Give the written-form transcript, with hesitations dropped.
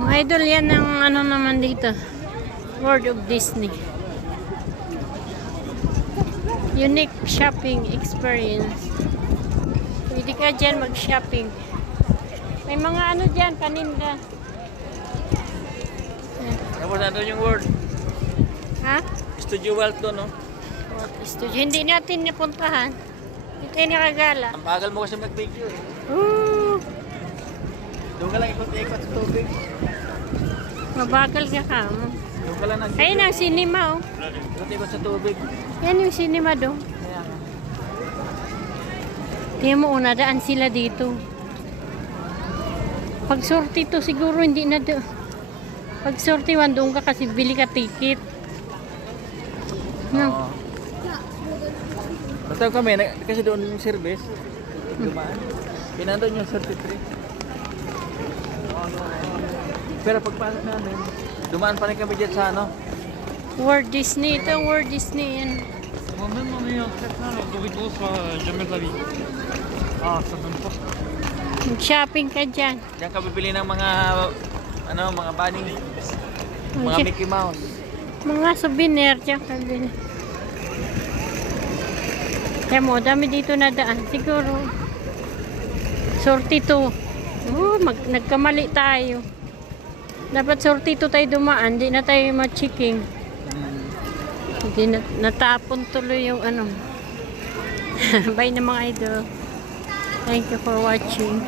Mga idol, yan ang ano naman dito. World of Disney. Unique shopping experience. Pwede ka dyan mag-shopping. May mga ano dyan, paninda. Tapos nandun yung word. Ha? Studio Walt doon, no? Studio. Hindi natin napuntahan. Hindi tayo nakagala. Ang bagal mo kasi mag-video eh. Ooh, Doon ka lang ikot-ikot sa tubig. mabagal ka ka. Doon ka lang nag Ayun ang cinema, oh. ikot-ikot sa tubig. Yan yung cinema doon. Kaya nga. Tingnan mo, nadaan sila dito. Pag sorti to, siguro hindi na doon. Pag sorti, doon ka kasi bili ka ticket. No. Oo. Basta kami, kasi doon yung service. Dumaan. Pinandun yung 33. Pero pagpasok namin, dumaan pa rin kami dyan sa ano. Walt Disney. Ito, Walt Disney. Yan. Moi-même on a eu un traitement, le Doritos, jamais de la vie. Ah, ça donne pas. Mag-shopping ka dyan. Diyan ka bibili ng mga mga bunny. Mga Mickey Mouse. Mga souvenir dyan ka din. Kaya mo, dami dito na daan. Siguro, sorti to. Nagkamali tayo. Dapat sorti to tayo dumaan. Hindi na tayo ma-checking. Hindi natapon tuloy yung ano. Bye na mga idol. Thank you for watching.